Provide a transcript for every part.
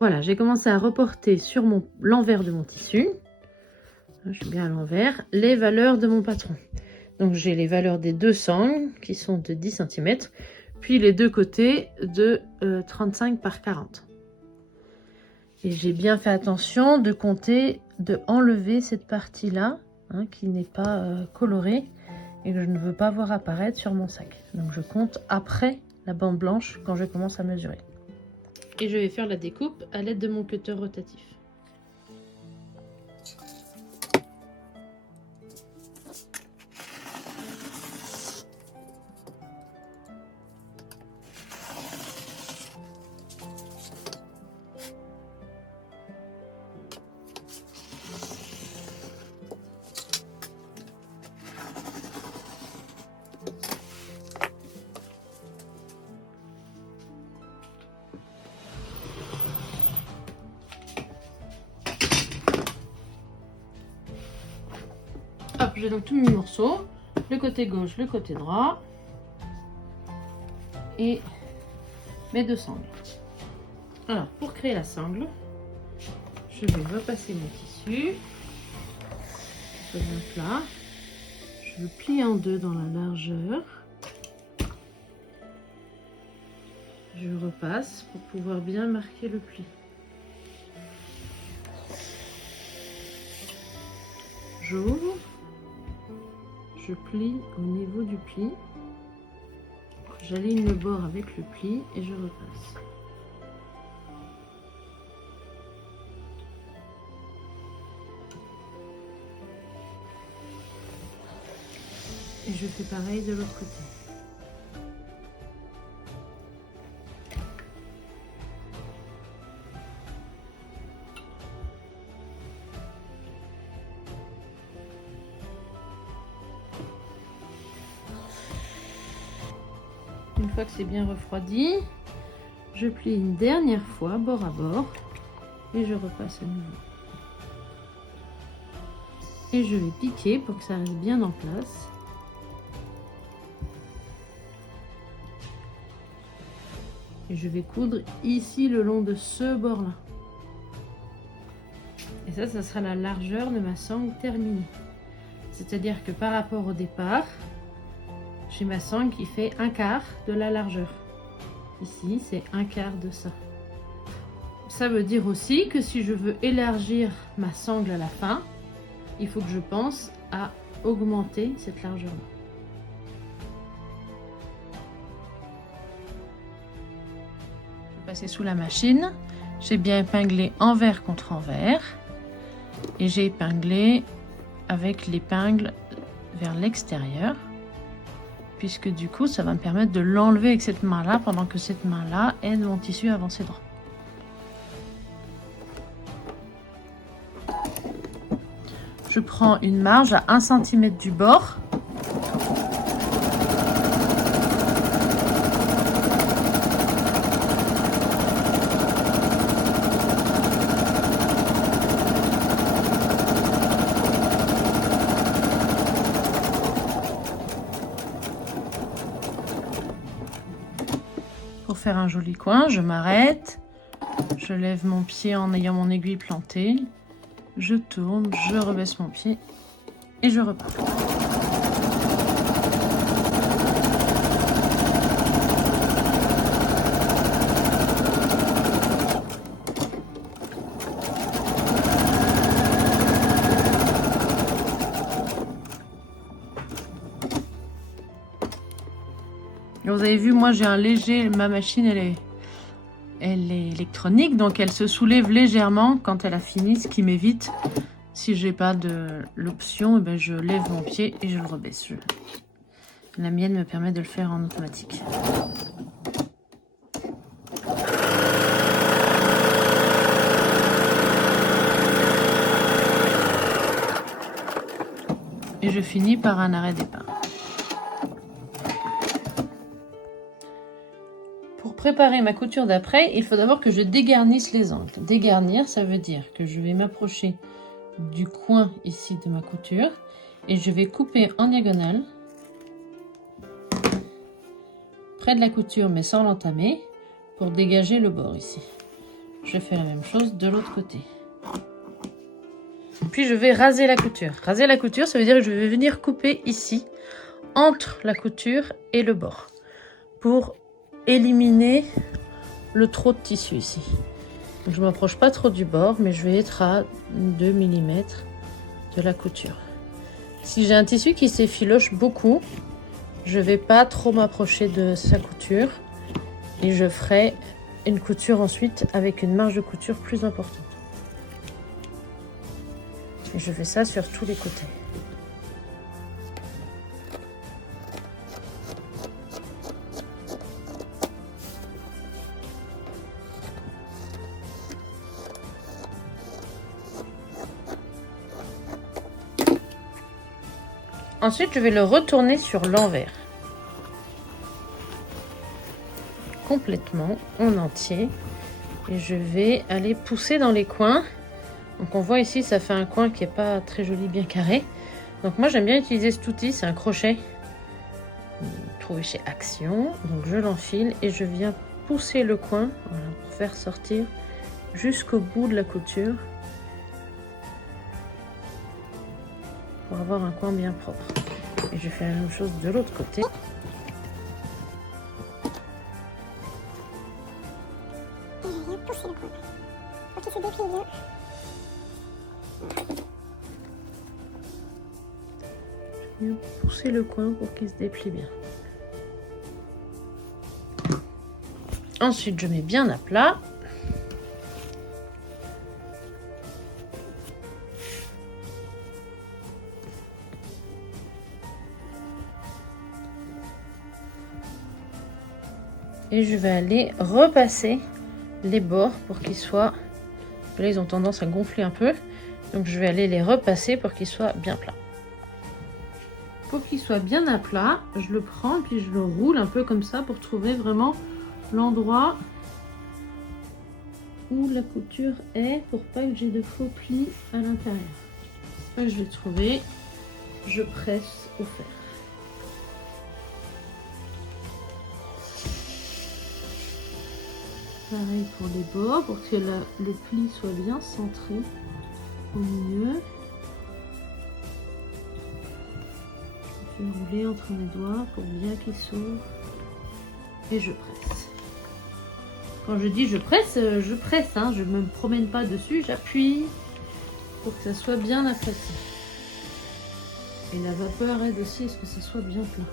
Voilà, j'ai commencé à reporter sur l'envers de mon tissu, je suis bien à l'envers, les valeurs de mon patron. Donc j'ai les valeurs des deux sangles qui sont de 10 cm, puis les deux côtés de 35 par 40. Et j'ai bien fait attention de compter, de enlever cette partie-là, qui n'est pas colorée et que je ne veux pas voir apparaître sur mon sac. Donc je compte après la bande blanche quand je commence à mesurer. Et je vais faire la découpe à l'aide de mon cutter rotatif. Hop, j'ai donc tous mes morceaux, le côté gauche, le côté droit et mes deux sangles. Alors, pour créer la sangle, je vais repasser mon tissu, je viens plat, je le plie en deux dans la largeur, je repasse pour pouvoir bien marquer le pli. J'ouvre, je plie au niveau du pli, j'aligne le bord avec le pli et je repasse. Et je fais pareil de l'autre côté. Une fois que c'est bien refroidi, je plie une dernière fois bord à bord et je repasse à nouveau. Et je vais piquer pour que ça reste bien en place. Et je vais coudre ici le long de ce bord-là. Et ça sera la largeur de ma sangle terminée. C'est-à-dire que par rapport au départ, j'ai ma sangle qui fait un quart de la largeur. Ici, c'est un quart de ça. Ça veut dire aussi que si je veux élargir ma sangle à la fin, il faut que je pense à augmenter cette largeur-là. Je vais passer sous la machine. J'ai bien épinglé envers contre envers. Et j'ai épinglé avec l'épingle vers l'extérieur. Puisque du coup, ça va me permettre de l'enlever avec cette main-là pendant que cette main-là aide mon tissu à avancer droit. Je prends une marge à 1 cm du bord. Pour faire un joli coin, je m'arrête, je lève mon pied en ayant mon aiguille plantée, je tourne, je rebaisse mon pied et je repars. Vous avez vu, moi j'ai un léger, ma machine elle est électronique, donc elle se soulève légèrement quand elle a fini, ce qui m'évite, si j'ai pas de l'option, eh ben je lève mon pied et je le rebaisse. La mienne me permet de le faire en automatique. Et je finis par un arrêt départ. Pour préparer ma couture d'après, il faut d'abord que je dégarnisse les angles. Dégarnir, ça veut dire que je vais m'approcher du coin ici de ma couture et je vais couper en diagonale près de la couture mais sans l'entamer pour dégager le bord ici. je fais la même chose de l'autre côté. Puis je vais raser la couture. Raser la couture, ça veut dire que je vais venir couper ici, entre la couture et le bord, pour éliminer le trop de tissu ici. Donc je ne m'approche pas trop du bord, mais je vais être à 2 mm de la couture. Si j'ai un tissu qui s'effiloche beaucoup, je ne vais pas trop m'approcher de sa couture et je ferai une couture ensuite avec une marge de couture plus importante. Et je fais ça sur tous les côtés. Ensuite, je vais le retourner sur l'envers. Complètement, en entier. Et je vais aller pousser dans les coins. Donc on voit ici, ça fait un coin qui n'est pas très joli, bien carré. Donc moi, j'aime bien utiliser cet outil, c'est un crochet. Trouvé chez Action. Donc je l'enfile et je viens pousser le coin, voilà, pour faire sortir jusqu'au bout de la couture. Pour avoir un coin bien propre. Et je fais la même chose de l'autre côté. Et je viens pousser le coin pour qu'il se déplie bien. Je viens pousser le coin pour qu'il se déplie bien. Ensuite, je mets bien à plat. Et je vais aller repasser les bords pour qu'ils soient... Là, ils ont tendance à gonfler un peu. Donc, je vais aller les repasser pour qu'ils soient bien plats. Pour qu'ils soient bien à plat, je le prends et puis je le roule un peu comme ça pour trouver vraiment l'endroit où la couture est pour pas que j'ai de faux plis à l'intérieur. Une fois que je l'ai trouvé, je presse au fer. Pareil pour les bords, pour que le pli soit bien centré au milieu. Je vais rouler entre mes doigts pour bien qu'il s'ouvre. Et je presse. Quand je dis je presse, hein, je ne me promène pas dessus, j'appuie pour que ça soit bien apprécié. Et la vapeur aide aussi à ce que ça soit bien plat.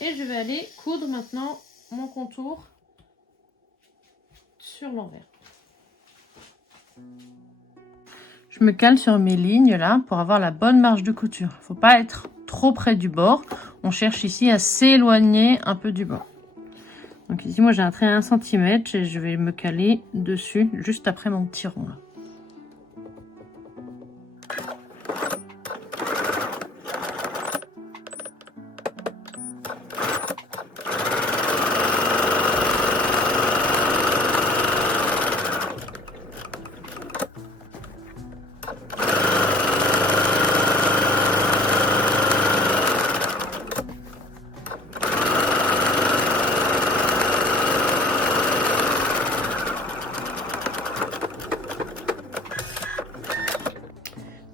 Et je vais aller coudre maintenant mon contour sur l'envers. Je me cale sur mes lignes là pour avoir la bonne marge de couture. Il ne faut pas être trop près du bord. On cherche ici à s'éloigner un peu du bord. Donc ici, moi j'ai un trait à 1 cm et je vais me caler dessus juste après mon petit rond là.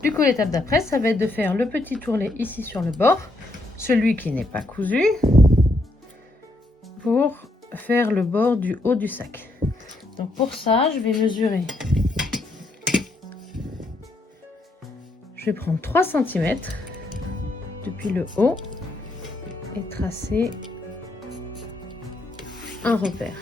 Du coup, l'étape d'après, ça va être de faire le petit tourlet ici sur le bord, celui qui n'est pas cousu, pour faire le bord du haut du sac. Donc pour ça, je vais mesurer. Je vais prendre 3 cm depuis le haut et tracer un repère.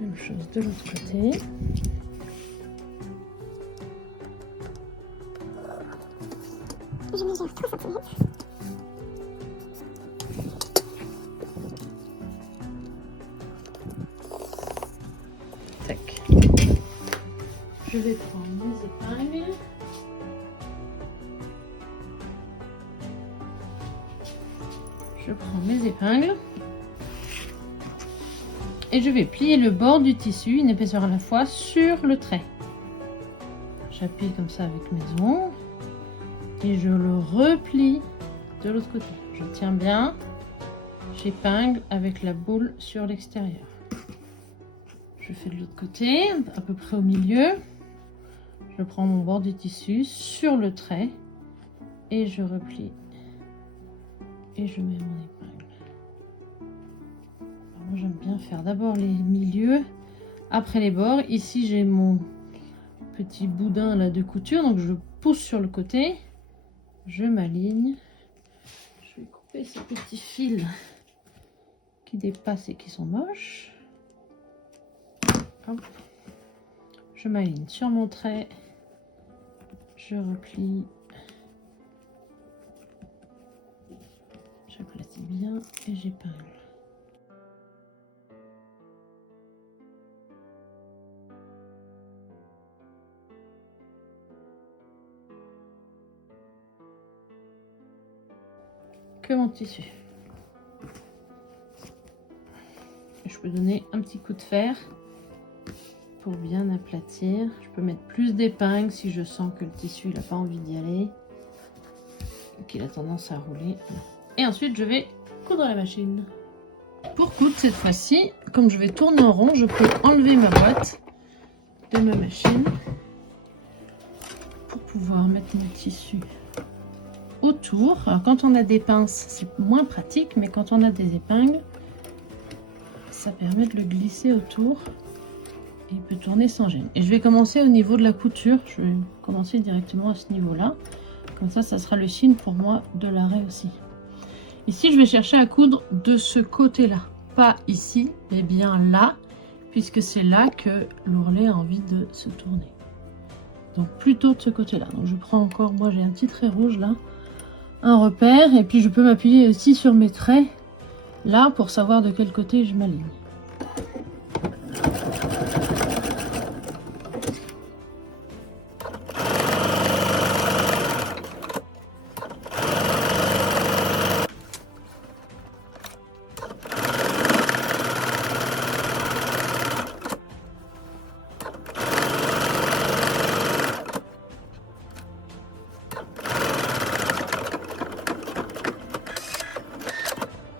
Même chose de l'autre côté. Je mesure 3 cm. Tac. Je vais prendre mes épingles. prends mes épingles et je vais plier le bord du tissu, une épaisseur à la fois, sur le trait. J'appuie comme ça avec mes ongles et je le replie de l'autre côté. Je tiens bien, j'épingle avec la boule sur l'extérieur. Je fais de l'autre côté, à peu près au milieu. Je prends mon bord du tissu sur le trait et je replie. Et je mets mon épingle. Alors moi j'aime bien faire d'abord les milieux, après les bords. Ici j'ai mon petit boudin là de couture, donc je pousse sur le côté, je m'aligne. Je vais couper ces petits fils qui dépassent et qui sont moches. Hop. Je m'aligne sur mon trait, je replie, j'aplatis bien et j'épingle. Que mon tissu. Je peux donner un petit coup de fer pour bien aplatir. Je peux mettre plus d'épingles si je sens que le tissu n'a pas envie d'y aller, qu'il a tendance à rouler. Et ensuite je vais coudre la machine. Pour coudre cette fois-ci, comme je vais tourner en rond, je peux enlever ma boîte de ma machine pour pouvoir mettre mon tissu autour. Alors quand on a des pinces, c'est moins pratique, mais quand on a des épingles, ça permet de le glisser autour et il peut tourner sans gêne. Et je vais commencer au niveau de la couture. Je vais commencer directement à ce niveau-là. Comme ça sera le signe pour moi de l'arrêt aussi. Ici, je vais chercher à coudre de ce côté-là. Pas ici, mais bien là, puisque c'est là que l'ourlet a envie de se tourner. Donc plutôt de ce côté-là. Donc je prends encore, moi j'ai un petit trait rouge là, un repère, et puis je peux m'appuyer aussi sur mes traits là pour savoir de quel côté je m'aligne.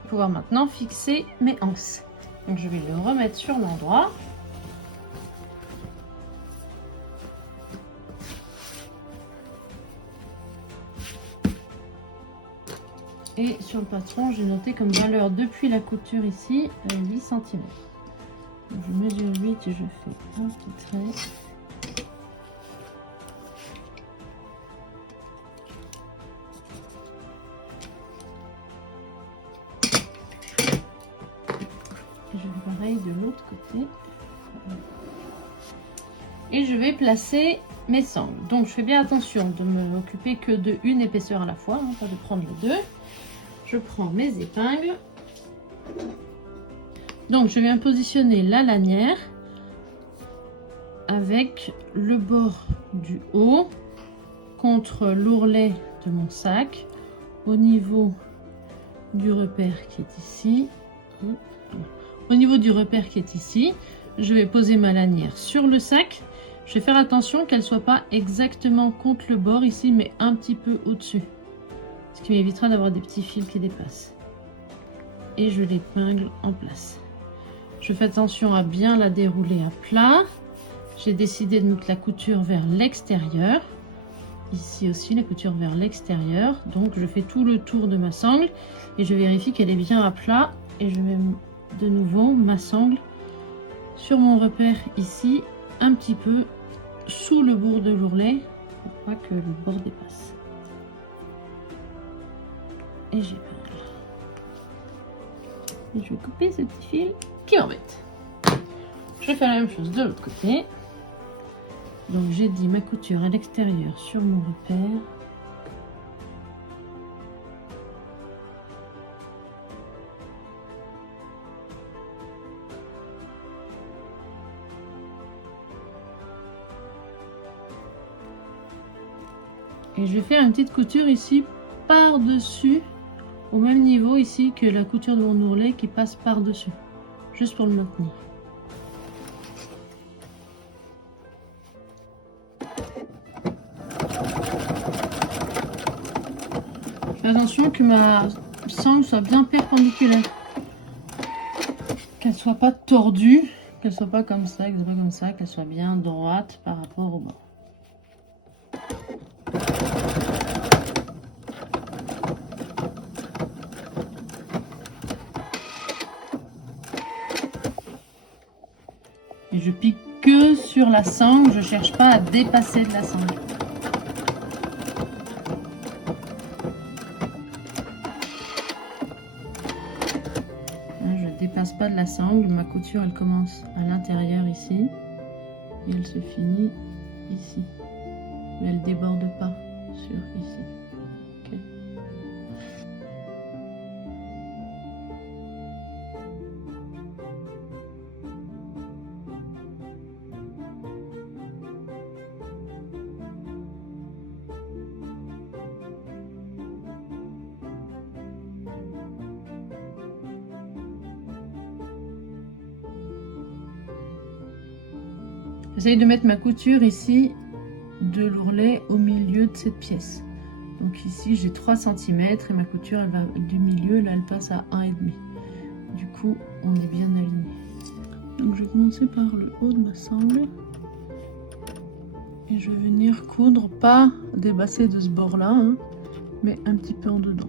Pouvoir maintenant fixer mes anses. Donc je vais le remettre sur l'endroit. Et sur le patron, j'ai noté comme valeur depuis la couture ici 10 cm. Donc je mesure 8 et je fais un petit trait. De l'autre côté et je vais placer mes sangles. Donc je fais bien attention de m'occuper que de une épaisseur à la fois, pas de prendre les deux. Je prends mes épingles, donc je viens positionner la lanière avec le bord du haut contre l'ourlet de mon sac au niveau du repère qui est ici. Au niveau du repère qui est ici, je vais poser ma lanière sur le sac. Je vais faire attention qu'elle ne soit pas exactement contre le bord ici, mais un petit peu au-dessus. Ce qui m'évitera d'avoir des petits fils qui dépassent. Et je l'épingle en place. Je fais attention à bien la dérouler à plat. J'ai décidé de mettre la couture vers l'extérieur. Ici aussi, la couture vers l'extérieur. Donc je fais tout le tour de ma sangle et je vérifie qu'elle est bien à plat. Et je mets de nouveau ma sangle sur mon repère ici, un petit peu sous le bourre de l'ourlet pour pas que le bord dépasse. Et j'épingle. Et je vais couper ce petit fil qui m'embête. Je fais la même chose de l'autre côté. Donc j'ai dit ma couture à l'extérieur sur mon repère. Et je vais faire une petite couture ici par-dessus au même niveau ici que la couture de mon ourlet qui passe par-dessus, juste pour le maintenir. Fais attention que ma sangle soit bien perpendiculaire, qu'elle soit pas tordue, qu'elle soit pas comme ça, qu'elle soit bien droite par rapport au bord. Et je pique que sur la sangle, je cherche pas à dépasser de la sangle. Je dépasse pas de la sangle, ma couture elle commence à l'intérieur ici et elle se finit ici. Mais elle déborde pas sur ici. Okay. J'essaye de mettre ma couture ici de l'ourlet au milieu de cette pièce. Donc ici j'ai 3 cm et ma couture elle va du milieu, là elle passe à 1,5. Du coup on est bien aligné. Donc je vais commencer par le haut de ma sangle et je vais venir coudre, pas dépasser de ce bord là, hein, mais un petit peu en dedans.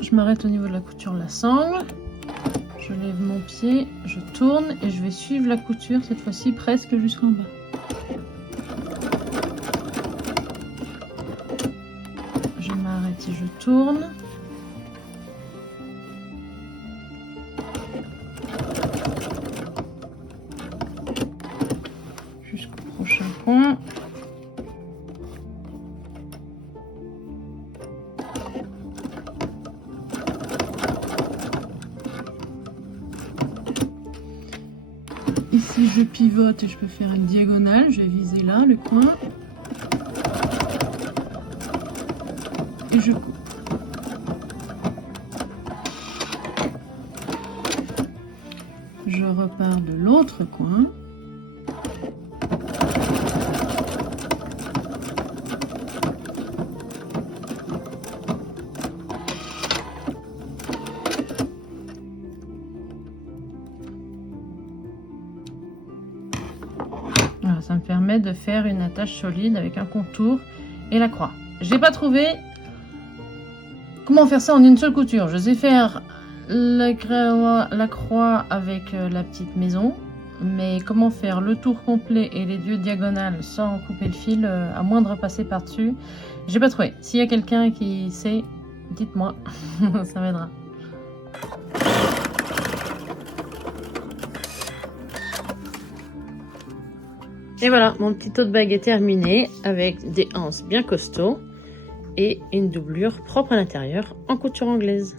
Je m'arrête au niveau de la couture de la sangle, je lève mon pied, je tourne et je vais suivre la couture cette fois-ci presque jusqu'en bas. Je m'arrête et je tourne. Jusqu'au prochain point. Ici je pivote et je peux faire une diagonale, je vais viser là le coin et je coupe. Je repars de l'autre coin. Voilà, ça me permet de faire une attache solide avec un contour et la croix. J'ai pas trouvé comment faire ça en une seule couture. Je sais faire la croix avec la petite maison, mais comment faire le tour complet et les 2 diagonales sans couper le fil, à moins de repasser par dessus, j'ai pas trouvé. S'il y a quelqu'un qui sait, dites-moi, ça m'aidera. Et voilà, mon petit tote bag est terminé avec des anses bien costauds et une doublure propre à l'intérieur en couture anglaise.